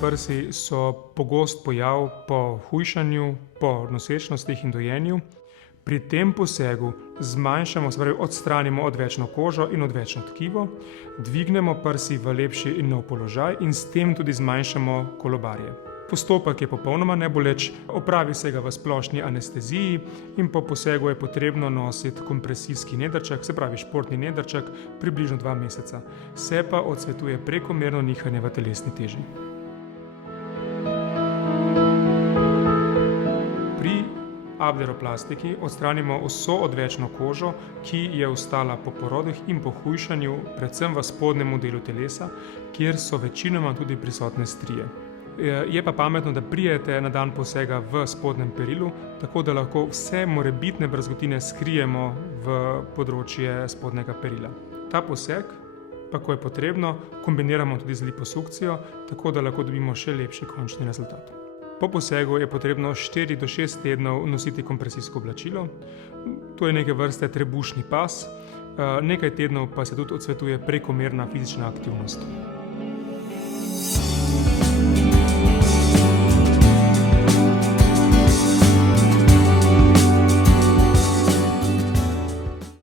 prsi so pogost pojav po hujšanju, po nosečnostih in dojenju. Pri tem posegu zmanjšamo, se pravi odstranimo odvečno kožo in odvečno tkivo, dvignemo prsi v lepši in nov položaj in s tem tudi zmanjšamo kolobarje. Postopek je popolnoma neboleč, opravi se ga v splošni anesteziji in po posegu je potrebno nositi kompresijski nedrček, se pravi športni nedrček, približno 2 meseca. Se pa odsvetuje prekomerno nihanje v telesni teži. Pri abderoplastiki odstranimo vso odvečno kožo, ki je ostala po porodih in po hujšanju, predvsem v spodnjem delu telesa, kjer so večinoma tudi prisotne strije. Je pa pametno, da pridete na dan posega v spodnjem perilu, tako da lahko vse morebitne brazgotine skrijemo v področje spodnjega perila. Ta poseg, pa ko je potrebno, kombiniramo tudi z liposukcijo, tako da lahko dobimo še lepši končni rezultat. Po posegu je potrebno 4 do 6 tednov nositi kompresijsko oblačilo. To je neke vrste trebušni pas, nekaj tednov pa se tudi odsvetuje prekomerna fizična aktivnost.